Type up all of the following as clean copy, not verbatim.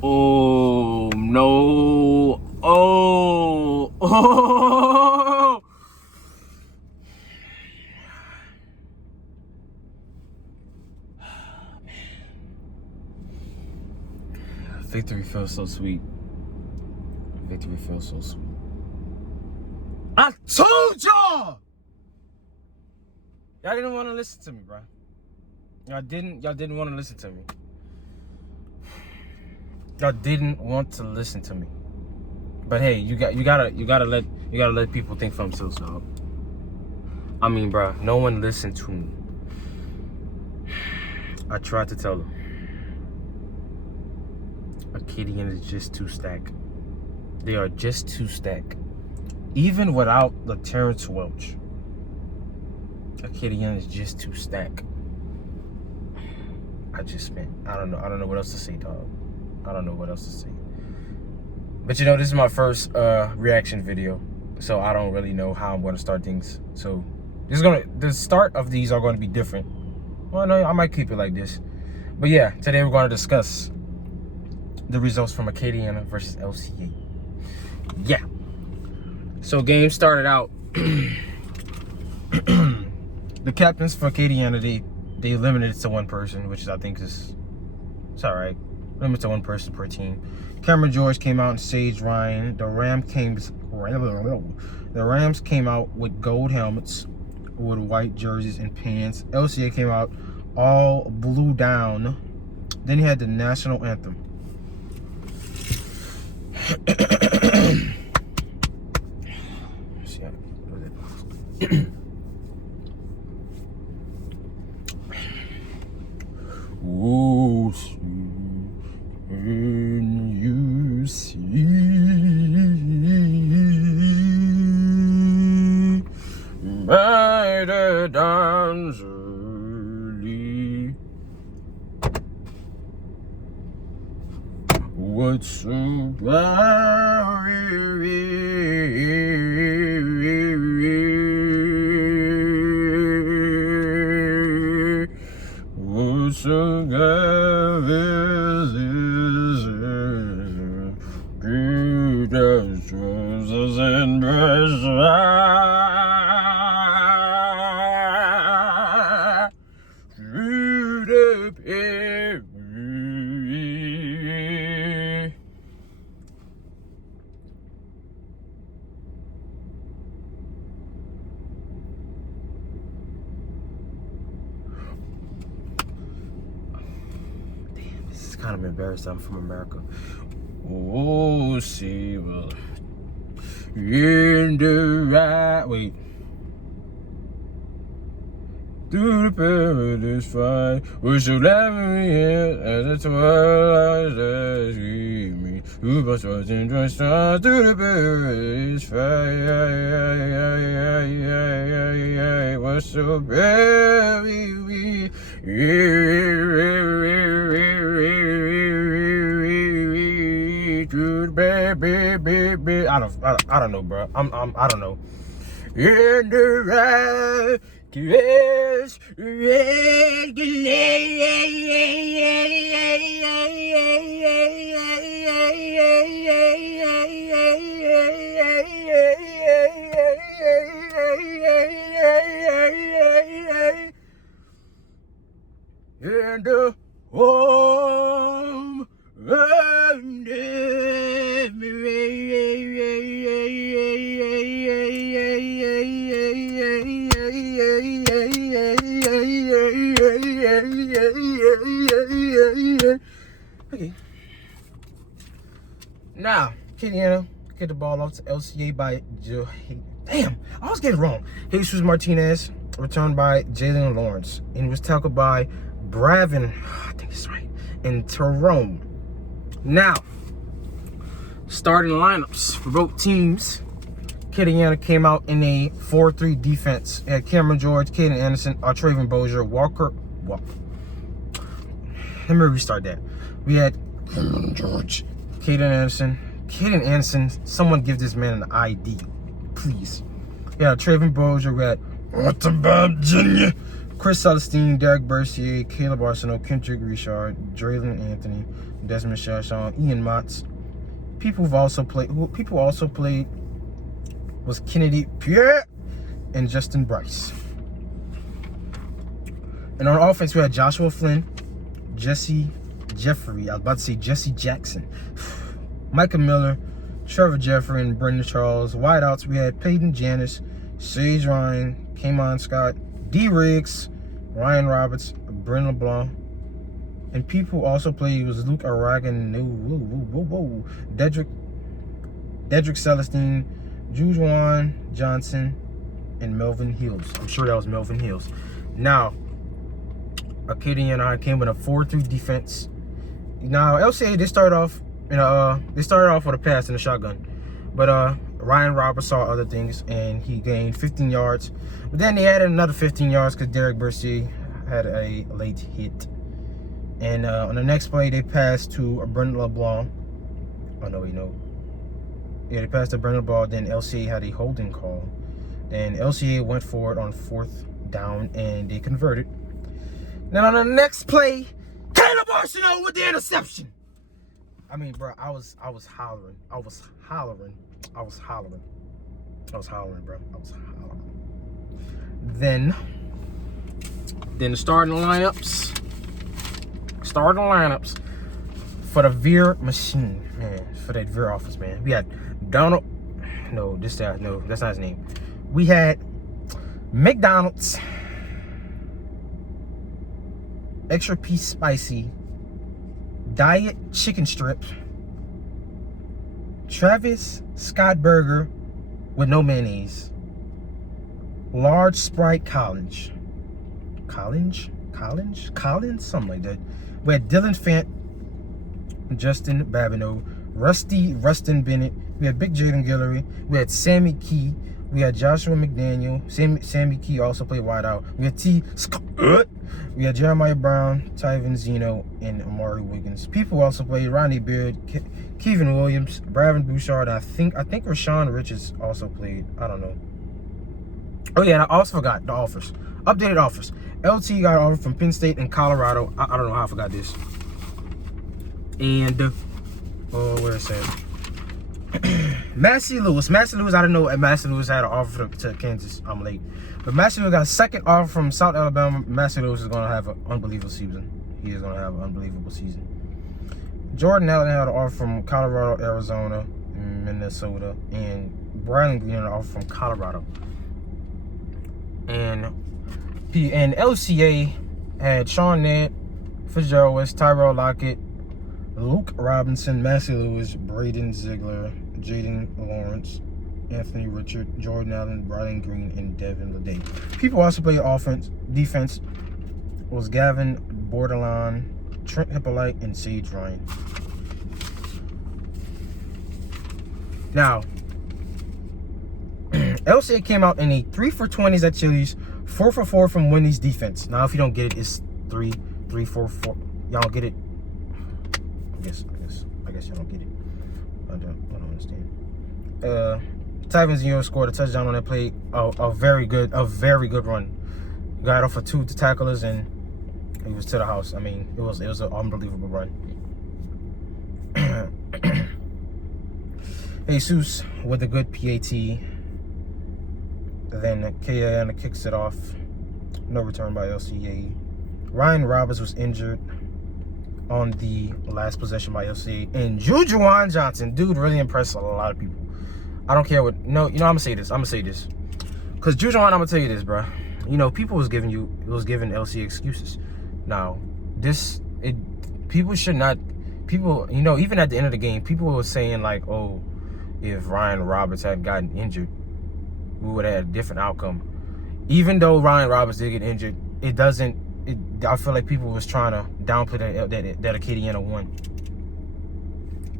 Oh no! Oh! Oh! Victory feels so sweet. Victory feels so sweet. I told y'all! Y'all didn't want to listen to me, bro. Y'all didn't want to listen to me. Y'all didn't want to listen to me. But hey, you gotta let people think for themselves, dog. I mean, bro, no one listened to me. I tried to tell them. Acadiana is just too stacked. They are just too stacked. Even without the Terrence Welch, Acadiana is just too stacked. I don't know what else to say, dog. I don't know what else to say. But you know, this is my first reaction video, so I don't really know how I'm going to start things. So the start of these are going to be different. Well, no, I might keep it like this. But yeah, today we're going to discuss the results from Acadiana versus LCA. Yeah. So game started out. The captains for Acadiana, they limited it to one person, which I think it's all right. Limited to one person per team. Cameron George came out and Sage Ryan. The Rams came out with gold helmets with white jerseys and pants. LCA came out all blue down. Then you had the national anthem. Oh, can you see mighty dance early? What's so so good is good as roses and through the period. Kind of embarrassed. I'm from America. Oh, see, well, in the right. Wait. Through the paradise fire, we shall let me in as the twilight that leave me. Who must was in the stars through the paradise fire? Was so very. Baby, I don't know, bro. I don't know. In the right kiss, in the home okay. Now, Acadiana get the ball off to LCA by damn, I was getting wrong. Jesus Martinez, returned by Jalen Lawrence, and was tackled by Bravin, I think it's right, and Tyrone. Now, starting lineups for both teams. Acadiana came out in a 4-3 defense. It had Cameron George, Caden Anderson, Traven Bozier, Walker. Let me restart that. We had Cameron George, Caden Anderson. Someone give this man an ID, please. Yeah, Traven Bozier. We had What About Junior, Chris Celestine, Derek Bercier, Caleb Arsenault, Kendrick Richard, Draylon Anthony, Desmond Shashon, Ian Motts. People also played was Kennedy Pierre and Justin Bryce. And on offense, we had Joshua Flynn, Jesse Jeffrey, I was about to say Jesse Jackson, Micah Miller, Trevor Jeffrey, and Brendan Charles. Wideouts, we had Peyton Janis, Sage Ryan, Kamon Scott, D. Riggs, Ryan Roberts, Brent LeBlanc. And people also played was Luke Aragon, Dedrick Celestine, Jujuan Johnson, and Melvin Hills. I'm sure that was Melvin Hills. Now, Acadiana came with a 4-3 defense. Now, LCA, they started off with a pass and a shotgun. But Ryan Roberts saw other things, and he gained 15 yards. But then they added another 15 yards because Derek Bercier had a late hit. And on the next play, they passed to Brendan LeBlanc. Oh, no, yeah, they passed to Brendan LeBlanc. Then LCA had a holding call. Then LCA went for it on 4th down, and they converted. Then on the next play, Caleb Arsenault with the interception. I mean, bro, I was hollering, bro. I was hollering. Then the starting lineups for the Veer machine, man, for that Veer office, man. We had Donald. No, that's not his name. We had McDonald's extra piece spicy diet chicken strip, Travis Scott burger with no mayonnaise, large Sprite Collins, something like that. We had Dylan Fant, Justin Babineau, Rustin Bennett. We had Big Jaden Guillory. We had Sammy Key. We had Joshua McDaniel. Sammy Key also played wide out. We had T. Scott. We had Jeremiah Brown, Tyvin Zeno, and Amari Wiggins. People also played Ronnie Beard, Kevin Williams, Bravin Bouchard. I think Rashawn Richards also played. I don't know. Oh yeah, and I also forgot the offers. Updated offers. LT got an offer from Penn State and Colorado. I don't know how I forgot this. And what I said. Massey Lewis, I didn't know Massey Lewis had an offer to Kansas. I'm late. But Massey Lewis got a second offer from South Alabama. Massey Lewis is going to have an unbelievable season. He is going to have an unbelievable season. Jordan Allen had an offer from Colorado, Arizona, Minnesota. And Brian Green had an offer from Colorado. And LCA had Sean Nant, Fitzgerald West, Tyrell Lockett, Luke Robinson, Massey Lewis, Braden Ziegler, Jaden Lawrence, Anthony Richard, Jordan Allen, Brian Green, and Devin Leday. People also played offense. Defense was Gavin Bordelon, Trent Hippolyte, and Sage Ryan. Now, LCA came out in a 3 for 20s at Chili's, 4 for 4 from Wendy's defense. Now, if you don't get it, it's 3, 4, 4. Y'all don't get it. I guess y'all don't get it. I don't understand. Tyvin Zero scored a touchdown on that play. A very good run. Got off for 2 tacklers and he was to the house. I mean, it was an unbelievable run. Jesus with a good PAT. Then Acadiana kicks it off. No return by LCA. Ryan Roberts was injured on the last possession by LCA. And Jujuan Johnson, dude, really impressed a lot of people. I don't care what. No, I'm gonna say this. Because Jujuan, I'm gonna tell you this, bro. People was giving LCA excuses. Now, people should not. People, even at the end of the game, people were saying like, oh, if Ryan Roberts had gotten injured, we would have had a different outcome. Even though Ryan Roberts did get injured, I feel like people was trying to downplay that Acadiana won.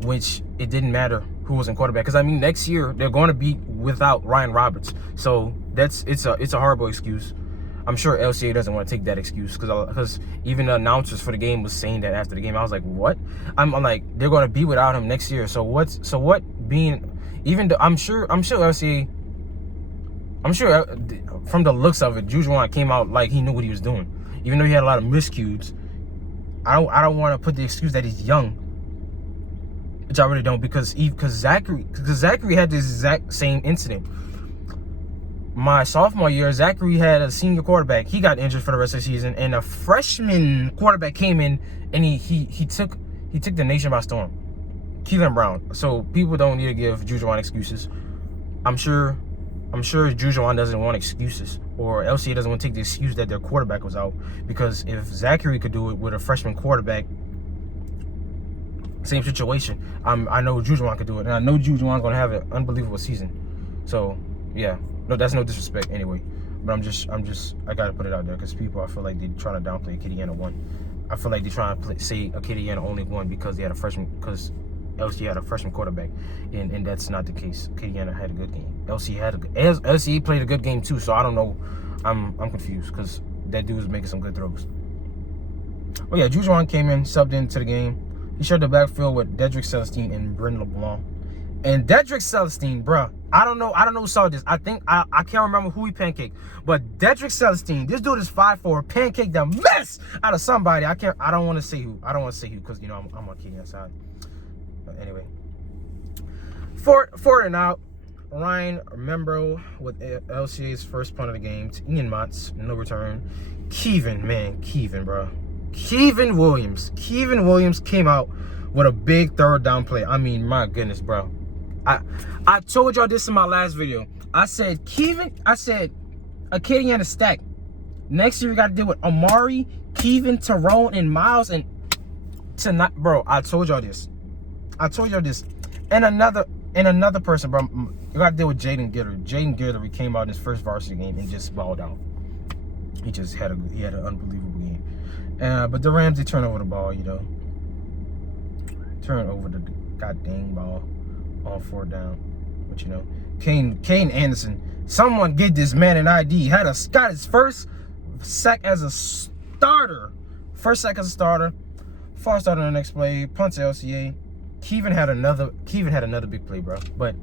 Which it didn't matter who was in quarterback. Because, next year, they're going to be without Ryan Roberts. So, it's a horrible excuse. I'm sure LCA doesn't want to take that excuse. Because even the announcers for the game was saying that after the game. I was like, what? I'm like, they're going to be without him next year. So, what being... Even though I'm sure LCA... I'm sure from the looks of it, Jujuan came out like he knew what he was doing. Even though he had a lot of miscues, I don't want to put the excuse that he's young which I really don't, because Zachary had this exact same incident. My sophomore year, Zachary had a senior quarterback. He got injured for the rest of the season, and a freshman quarterback came in and he took the nation by storm. Keelan Brown. So people don't need to give Jujuan excuses. I'm sure Jujuan doesn't want excuses, or LCA doesn't want to take the excuse that their quarterback was out, because if Zachary could do it with a freshman quarterback, same situation, I know Jujuan could do it, and I know Jujuan's gonna have an unbelievable season. So yeah, no, that's no disrespect anyway, but I gotta put it out there, because people, I feel like they're trying to downplay Acadiana won. I feel like they're trying to say Acadiana only won because they had a freshman, because LC had a freshman quarterback, and that's not the case. Acadiana had a good game. LC played a good game too, so I don't know. I'm confused, because that dude was making some good throws. Oh yeah, Jujuan came in, subbed into the game. He shared the backfield with Dedrick Celestine and Bryn LeBlanc. And Dedrick Celestine, bruh, I don't know who saw this. I can't remember who he pancaked, but Dedrick Celestine, this dude is 5'4", pancaked the mess out of somebody. I don't want to say who, because you know I'm on Acadiana side. But anyway, for and out, Ryan Membro with LCA's first punt of the game to Ian Mott's no return. Kevin, bro. Kevin Williams came out with a big third down play. I mean, my goodness, bro. I told y'all this in my last video. I said Acadiana stack. Next year we got to deal with Amari, Kevin, Tyrone, and Miles, and tonight, bro. I told y'all this. And another person, bro. You got to deal with Jaden Guillory. Jaden Guillory came out in his first varsity game and just balled out. He had an unbelievable game. But the Rams, they turn over the ball, you know. Turn over the goddamn ball on 4th down. But you know, Kane Anderson, someone get this man an ID. Got his first sack as a starter. False start on the next play. Punt to LCA. Kevin had another big play, bro. But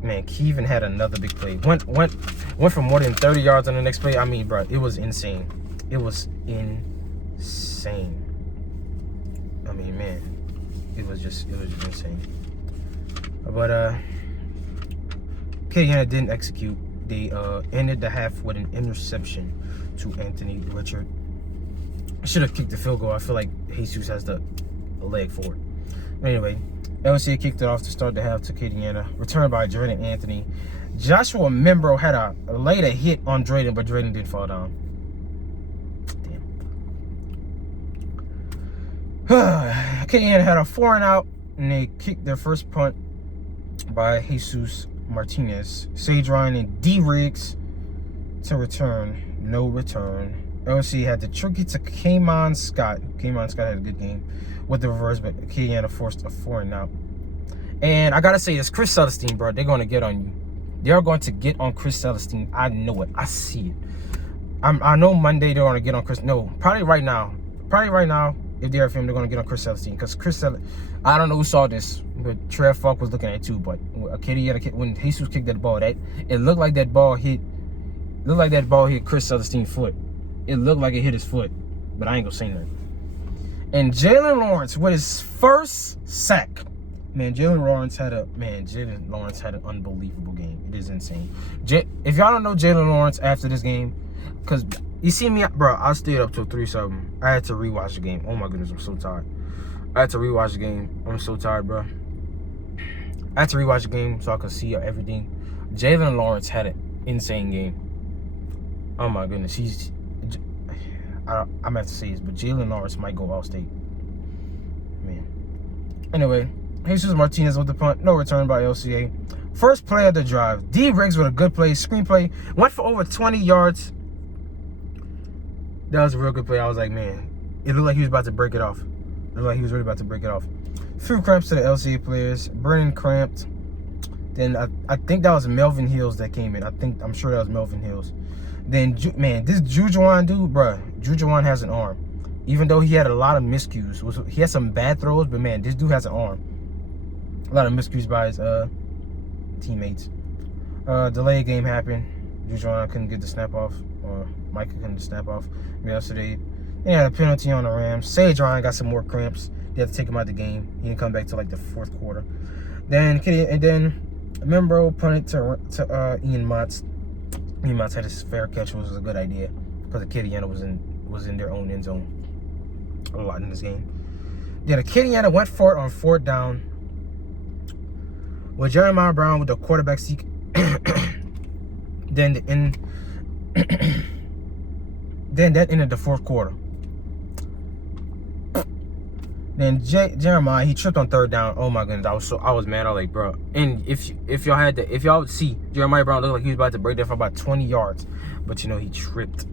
man, Kevin had another big play. Went for more than 30 yards on the next play. I mean, bro, it was insane. It was insane. I mean, man, it was just insane. But Acadiana didn't execute. They ended the half with an interception to Anthony Richard. Should have kicked the field goal. I feel like Jesus has the leg for it. Anyway, LCA kicked it off to start the half to Acadiana. Returned by Drayden Anthony. Joshua Membro had a later hit on Drayden, but Drayden didn't fall down. Damn. Acadiana had a 4-and-out, and they kicked their first punt by Jesus Martinez. Sage Ryan and D. Riggs to return. No return. LC had to trick it to Kamon Scott. Kamon Scott had a good game with the reverse, but Acadiana forced a 4-and-out. And I gotta say this, Chris Celestine, bro, they're gonna get on you. They're going to get on Chris Celestine. I know it. I see it. I know Monday they're gonna get on Chris. No, probably right now. If they're film, they're gonna get on Chris Celestine, because Chris Celestine. I don't know who saw this, but Trev Falk was looking at it too. But Acadiana, when Jesus kicked that ball, it looked like that ball hit. Chris Celestine's foot. It looked like it hit his foot, but I ain't gonna say nothing. And Jalen Lawrence with his first sack. Man, Jalen Lawrence had an unbelievable game. It is insane. If y'all don't know Jalen Lawrence after this game, because you see me, bro, I stayed up till 3-something. I had to rewatch the game. Oh my goodness, I'm so tired. I had to rewatch the game. I'm so tired, bro. I had to rewatch the game so I could see everything. Jalen Lawrence had an insane game. Oh my goodness, I'm gonna have to say this, but Jalen Lawrence might go All-State. Man. Anyway, Jesus Martinez with the punt. No return by LCA. First play of the drive. D. Riggs with a good play. Screenplay. Went for over 20 yards. That was a real good play. I was like, man, it looked like he was about to break it off. It looked like he was really about to break it off. Few cramps to the LCA players. Brennan cramped. Then I think that was Melvin Hills that came in. I'm sure that was Melvin Hills. Then, man, this Jujuan dude, bruh, Jujuan has an arm. Even though he had a lot of miscues. He had some bad throws, but, man, this dude has an arm. A lot of miscues by his teammates. Delay game happened. Jujuan couldn't get the snap off. Or Micah couldn't snap off yesterday. They had a penalty on the Rams. Sage Ryan got some more cramps. They had to take him out of the game. He didn't come back till like the fourth quarter. Then Membro punted to Ian Motts. Ian Motts had his fair catch, which was a good idea because Acadiana was in their own end zone a lot in this game. Then Acadiana went for it on fourth down with Jeremiah Brown with the quarterback seek. Then that ended the fourth quarter. Then Jeremiah, he tripped on third down. Oh my goodness, I was mad. I was like, bro. And if y'all would see, Jeremiah Brown looked like he was about to break there for about 20 yards, but he tripped.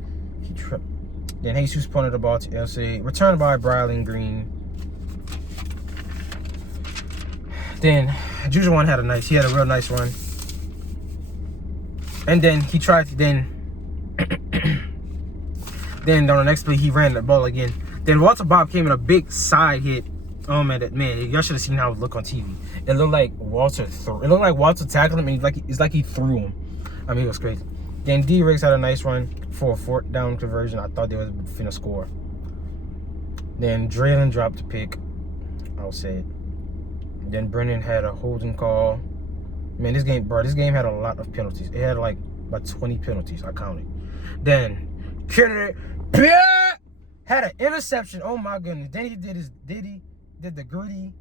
Then Jesus punted the ball to LC, returned by Brylan Green. Then Juju one had a real nice run. And then he tried to then on the next play he ran the ball again. Then Walter Bob came in a big side hit. Oh man, y'all should have seen how it looked on TV. It looked like Walter tackled him, and it's like he threw him. I mean, it was crazy. Then D Riggs had a nice run for a fourth down conversion. I thought they was finna score. Then Draylen dropped the pick. I'll say it. Then Brennan had a holding call. Man, this game had a lot of penalties. It had like about 20 penalties. I counted. Then Kennedy had an interception. Oh my goodness. Then he did the gritty.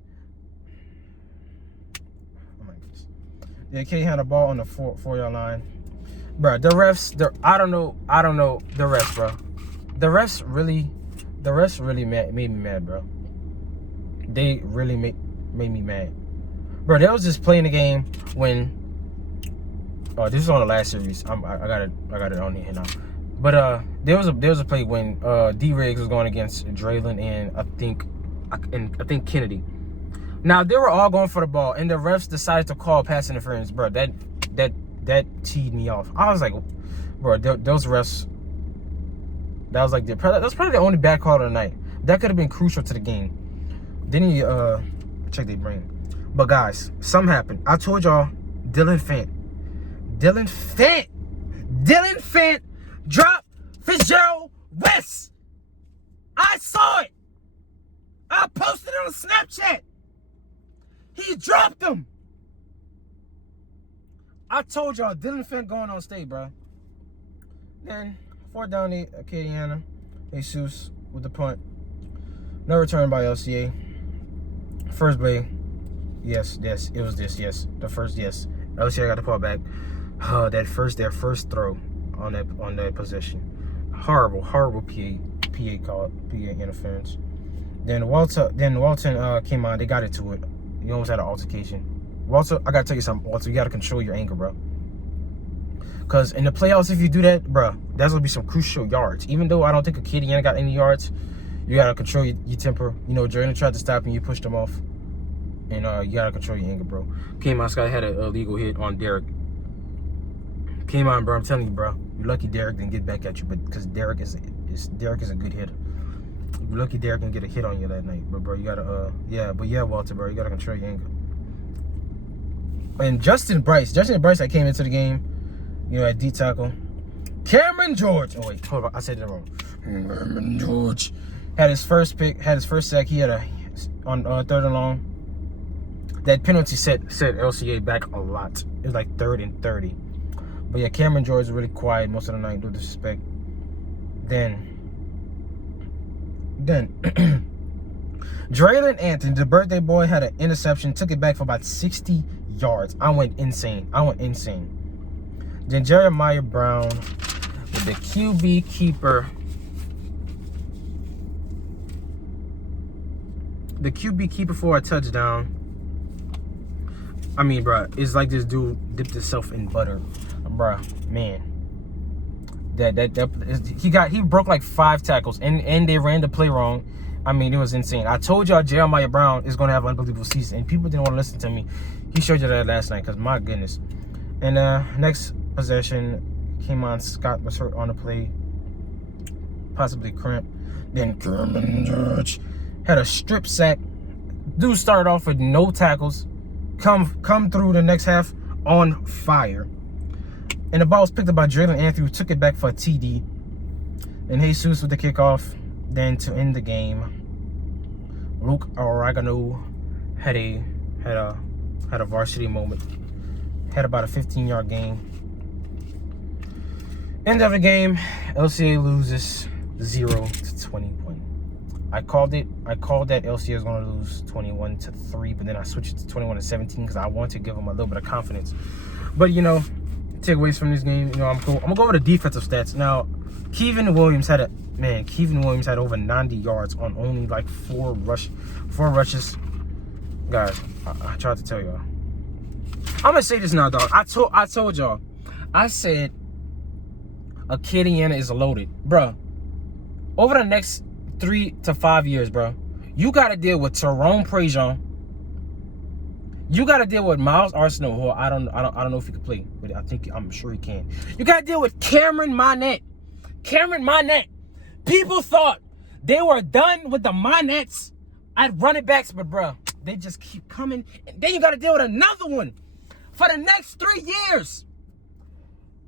Oh my goodness. Then K had a ball on the 4-yard line. Bro, the refs, I don't know the refs, bro. The refs really made me mad, bro. They really made me mad. Bro, they was just playing the game when this is on the last series. I got it on here now. But there was a play when D Riggs was going against Draylen and I think Kennedy. Now they were all going for the ball, and the refs decided to call pass interference. Bro, that teed me off. I was like, bro, those refs. That was probably the only bad call of the night. That could have been crucial to the game. Then he check their brain. But guys, something happened. I told y'all, Dylan Fant dropped Fitzgerald West. I saw it. I posted it on Snapchat. He dropped him. I told y'all, Dylan Fant going on stage, bro. Then, fourth down, Acadiana. Jesus with the punt. No return by LCA. First play. Yes, it was this, yes. The first, yes. LCA got the ball back. Their first throw on that possession. Horrible PA call, PA interference. Then Walton came on. They got into it. You almost had an altercation. Walter, I gotta tell you something. Walter, you gotta control your anger, bro. Cause in the playoffs, if you do that, bro, that's gonna be some crucial yards. Even though I don't think Acadiana got any yards, you gotta control your temper. Jordan tried to stop him, you pushed him off. And you gotta control your anger, bro. Came on, Scott had an illegal hit on Derek. Came on, bro. I'm telling you, bro. You're lucky Derek didn't get back at you, but because Derek is a good hitter. You're lucky Derek didn't get a hit on you that night, but bro, you gotta Walter, bro, you gotta control your anger. And Justin Bryce that came into the game, at D tackle. Cameron George. Oh wait, hold on, I said that wrong. Cameron George had his first sack. He had on third and long. That penalty set LCA back a lot. It was like 3rd and 30. But yeah, Cameron George was really quiet most of the night, no disrespect. Then Draylen Anthony, the birthday boy, had an interception, took it back for about 60 yards. I went insane. Then Jeremiah Brown with the QB keeper. The QB keeper for a touchdown. I mean, bro, it's like this dude dipped himself in butter. Bro, man. He broke like 5 tackles and they ran the play wrong. I mean, it was insane. I told y'all Jeremiah Brown is gonna have an unbelievable season, and people didn't want to listen to me. He showed you that last night, because my goodness. And next possession, came on, Scott was hurt on the play, possibly cramp. Then Cameron George had a strip sack. Dude started off with no tackles, come through the next half on fire. And the ball was picked up by Draylen Anthony, who took it back for a TD. And Jesus with the kickoff. Then to end the game, Luke Oregano had a varsity moment. Had about a 15-yard gain. End of the game, LCA loses 0-21. I called that LCA was going to lose 21-3, but then I switched it to 21-17 because I want to give them a little bit of confidence. But you know, takeaways from this game, you know, I'm cool. I'm gonna go over the defensive stats now. Kevin Williams had over 90 yards on only like four rushes. Guys, I tried to tell y'all. I'm gonna say this now, dog. I told y'all. I said Acadiana is loaded, bruh. Over the next 3 to 5 years, bro, you gotta deal with Tyrone Prejean. You gotta deal with Miles Arsenal, who I don't know if he can play, but I'm sure he can. You gotta deal with Cameron Monette. People thought they were done with the Monettes at running backs, but bro, they just keep coming. And then you gotta deal with another one for the next 3 years.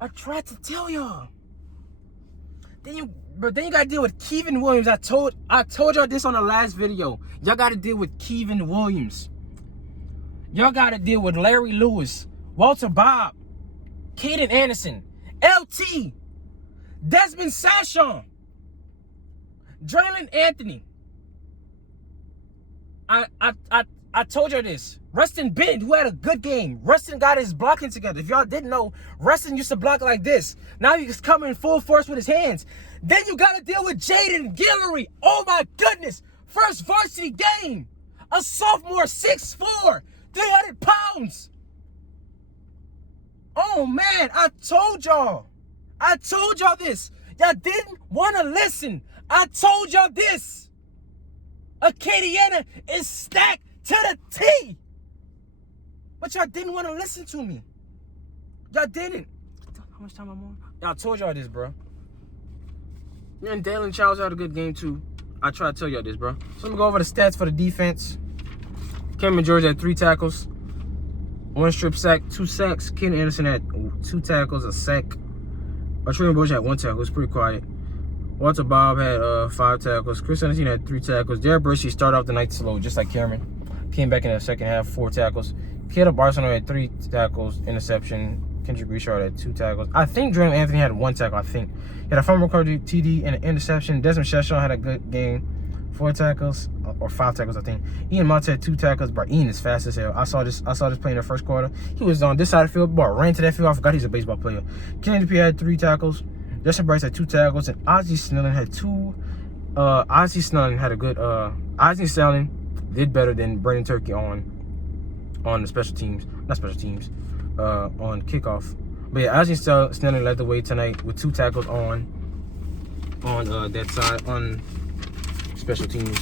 I tried to tell y'all. Then you gotta deal with Kevin Williams. I told y'all this on the last video. Y'all gotta deal with Kevin Williams. Y'all gotta deal with Larry Lewis, Walter Bob, Caden Anderson, LT, Desmond Sashon, Draylon Anthony. I told you this. Rustin Bennett, who had a good game. Rustin got his blocking together. If y'all didn't know, Rustin used to block like this. Now he's coming in full force with his hands. Then you got to deal with Jaden Guillory. Oh my goodness. First varsity game. A sophomore, 6'4", 300 pounds. Oh man, I told y'all this. Y'all didn't want to listen. I told y'all this. Acadiana is stacked to the T. But y'all didn't want to listen to me. Y'all didn't. How much time I'm on? Y'all told y'all this, bro. And Dalen Childs had a good game too. I tried to tell y'all this, bro. So let me go over the stats for the defense. Cameron George had 3 tackles, 1 strip sack, 2 sacks. Ken Anderson had 2 tackles, a sack. Trayvon Bush had 1 tackle. It was pretty quiet. Walter Bob had 5 tackles. Chris Anderson had 3 tackles. Derek Brissy started off the night slow, just like Cameron. Came back in the second half, 4 tackles. Caleb Arsenal had 3 tackles, interception. Kendrick Richard had 2 tackles. I think Draylon Anthony had 1 tackle, I think. He had a fumble recovery, TD, and an interception. Desmond Sashon had a good game. 4 tackles, or 5 tackles, I think. Ian Monte had 2 tackles, but Ian is fast as hell. I saw this play in the first quarter. He was on this side of the field, but ran to that field. I forgot he's a baseball player. Kennedy P had 3 tackles. Justin Bryce had 2 tackles, and Ozzie Snelling had 2. Ozzie Snelling had a good. Ozzie Snelling did better than Brandon Turkey on the special teams, not special teams, on kickoff. But yeah, Ozzie Snelling led the way tonight with 2 tackles on that side on special teams.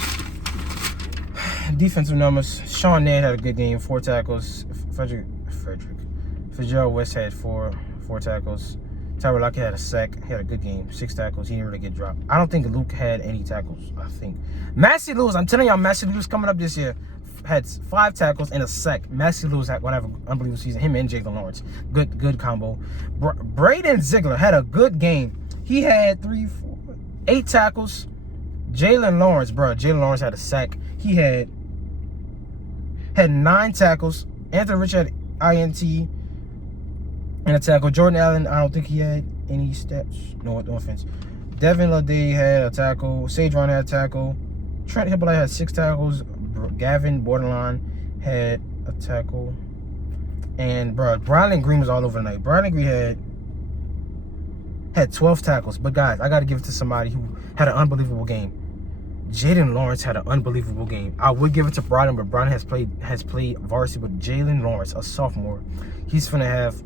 Defensive numbers: Sean Ned had a good game, 4 tackles. Fitzgerald West had 4 tackles. Tyler Lockett had a sack. He had a good game, 6 tackles. He didn't really get dropped. I don't think Luke had any tackles. I think Massey Lewis. I'm telling y'all, Massey Lewis coming up this year had 5 tackles and a sack. Massey Lewis going to have an unbelievable season. Him and Jalen Lawrence, good combo. Braden Ziegler had a good game. He had 8 tackles. Jalen Lawrence, Jalen Lawrence had a sack. He had 9 tackles. Anthony Rich had INT and a tackle. Jordan Allen, I don't think he had any stats. No offense. Devin Lade had a tackle. Sage Ron had a tackle. Trent Hippolyte had 6 tackles. Gavin Borderline had a tackle. And Brylan Green was all over tonight. Brylan Green had 12 tackles. But guys, I got to give it to somebody who had an unbelievable game. Jaden Lawrence had an unbelievable game. I would give it to Brylan, but Brylan has played varsity. But Jalen Lawrence, a sophomore, he's gonna have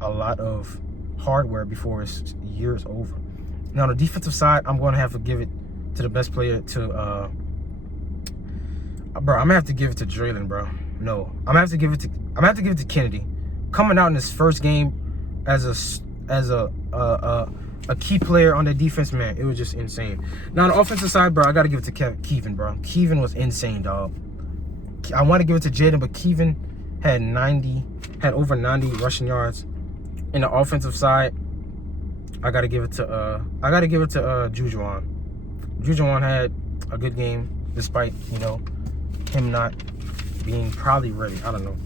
a lot of hardware before his year is over. Now on the defensive side, I'm gonna have to give it to the best player. I'm gonna have to give it to Draylon, bro. No, I'm gonna have to give it to Kennedy. Coming out in his first game as a key player on the defense, man, it was just insane. Now on the offensive side, bro, I gotta give it to Kevin, bro. Kevin was insane, dog. I want to give it to Jaden, but Kevin had over 90 rushing yards. In the offensive side, I gotta give it to Jujuan. Jujuan had a good game, despite, you know, him not being probably ready. I don't know.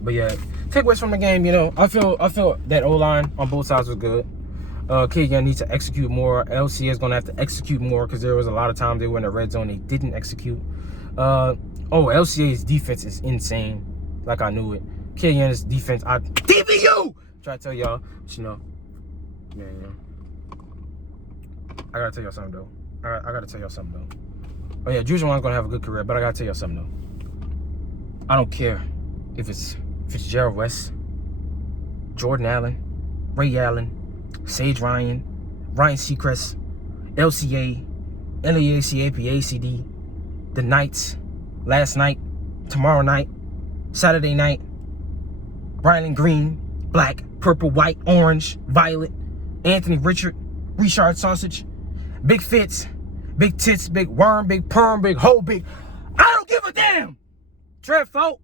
But yeah, takeaways from the game, you know, I feel that O-line on both sides was good. Acadiana needs to execute more. LCA is going to have to execute more because there was a lot of times they were in the red zone. They didn't execute. LCA's defense is insane. Like I knew it. Acadiana's defense, DBU! Try to tell y'all, but you know, yeah, you know. I gotta tell y'all something though. I gotta tell y'all something though. Oh yeah, Jujuan's gonna have a good career, but I gotta tell y'all something though. I don't care if it's Fitzgerald West, Jordan Allen, Ray Allen, Sage Ryan, Ryan Seacrest, LCA, LAAC, APACD, the Knights, last night, tomorrow night, Saturday night, Ryland Green, black, purple, white, orange, violet, Anthony Richard Sausage, Big Fitz, Big Tits, Big Worm, Big Perm, Big Hoe, Big... I don't give a damn! Treadfolk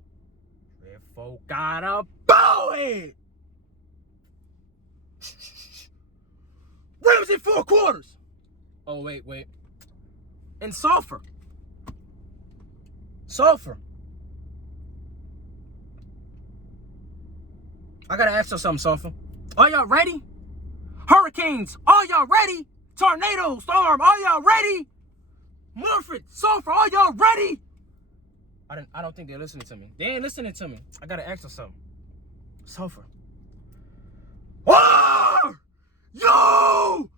got a bowhead! Rams in 4 quarters! Oh, wait. And Sulfur. I gotta ask you something, Sulfur. Are y'all ready? Hurricanes, are y'all ready? Tornado, storm, are y'all ready? Murphy, Sulfur, are y'all ready? I don't think they're listening to me. They ain't listening to me. I gotta ask you something. Sulfur. Oh! Yo!